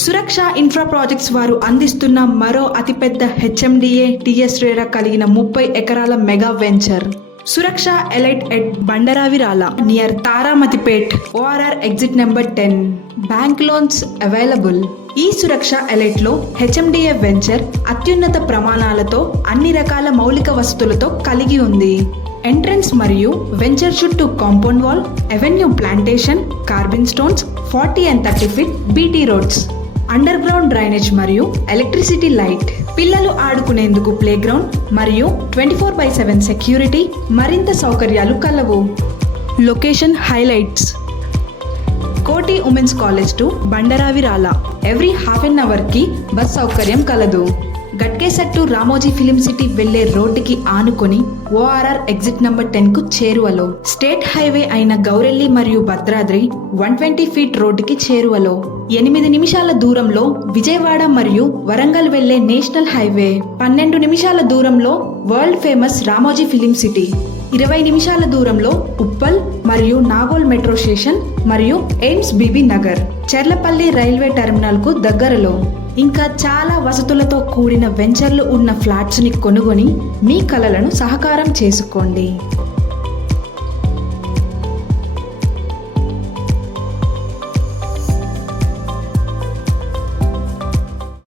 సురక్ష infra projects వారు అందిస్తున్న మరో అతిపెద్ద హెచ్ఎండిఏ టీఎస్ రేరా కలిగిన 30 ఎకరాల mega venture Suraksha elite at Bandaravirala near Taramatipet ORR exit number 10. Bank loans available. ఈ సురక్ష ఎలైట్ లో హెచ్ఎండిఏ వెంచర్ అత్యున్నత ప్రమాణాలతో అన్ని రకాల మౌలిక వసతులతో కలిగి ఉంది. ఎంట్రన్స్ మరియు వెంచర్ చుట్టూ compound wall, avenue plantation, carbon stones, 40 and 30 feet BT roads, under ground drainage మరియు ఎలక్ట్రిసిటీ లైట్, పిల్లలు ఆడుకునేందుకు ప్లే గ్రౌండ్ మరియు 24/7 సెక్యూరిటీ, మరింత సౌకర్యాలు కలవు. Location highlights: Koti women's college to Bandaravirala every half an hour కి బస్ సౌకర్యం కలదు. Ghatkesar to Ramoji film city వెళ్లే రోడ్డుకి ఆనుకొని ఓఆర్ఆర్ ఎగ్జిట్ నంబర్ 10 కు చేరువలో, స్టేట్ హైవే అయిన గౌరెల్లి మరియు భద్రాద్రి 120 feet రోడ్డుకి చేరువలో, 8 నిమిషాల దూరంలో విజయవాడ మరియు వరంగల్ వెళ్లే నేషనల్ హైవే, 12 నిమిషాల దూరంలో world famous Ramoji film city, 20 నిమిషాల దూరంలో ఉప్పల్ మరియు నాగోల్ మెట్రో స్టేషన్ మరియు AIIMS Bibinagar, Cherlapally railway terminal కు దగ్గరలో. ఇంకా చాలా వసతులతో కూడిన వెంచర్లు ఉన్న ఫ్లాట్స్ ని కొనుగొని మీ కలలను సహకారం చేసుకోండి.